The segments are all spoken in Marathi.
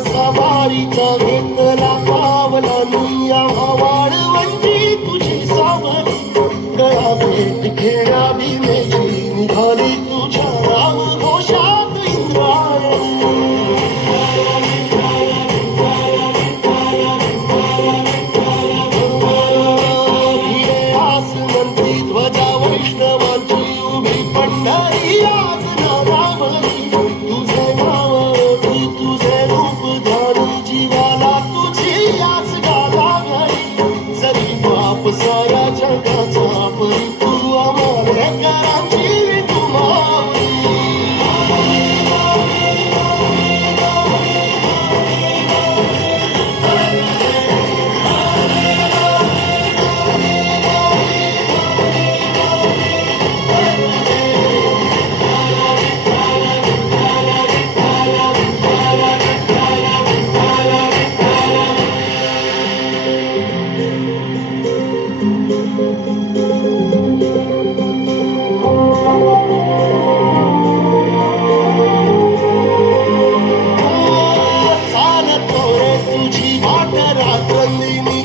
सवारीचा घेतला पावला निया वाळवंटी तुझी सावरी गळा भेट खेळा भीमेची निघाली तुझ्या राम घोषात इंद्रायणी भिडे आसमंती ध्वजा वैष्णवांची उभी पंढरी आज नारावली तुझे नाव तुझे रूप धारी जीवाला तुझी आस गाला घरी जरी बाप साऱ्या जगाचा परी तू आम्हाला करांची तुम्हारी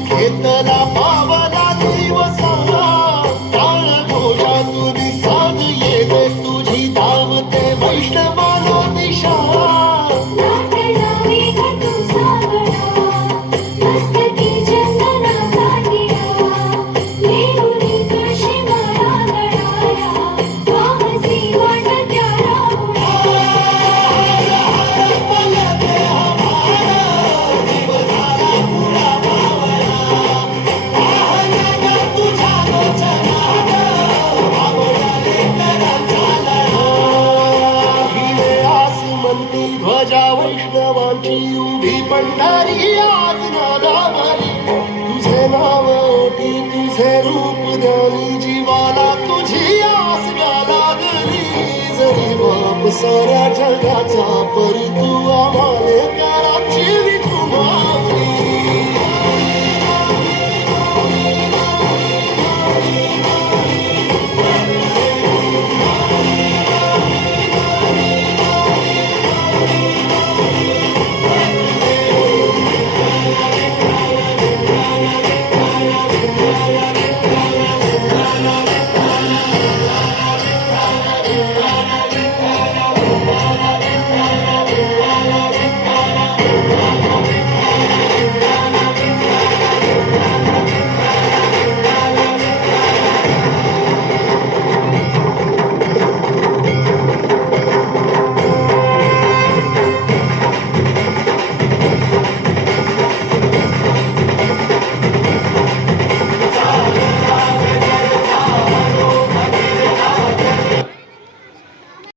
घेतला पावला दिवसाला काळ घोषा तुझी साध येते तुझी धावते वैष्णवाला दिशा ध्वजा वैष्णवांची उभी पंढरी आज नादावली तुझे नाव ओटी तुझे रूप ध्यानी जीवाला तुझी आस लागली जरी बाप साऱ्या जगाचा परी तू आम्हाला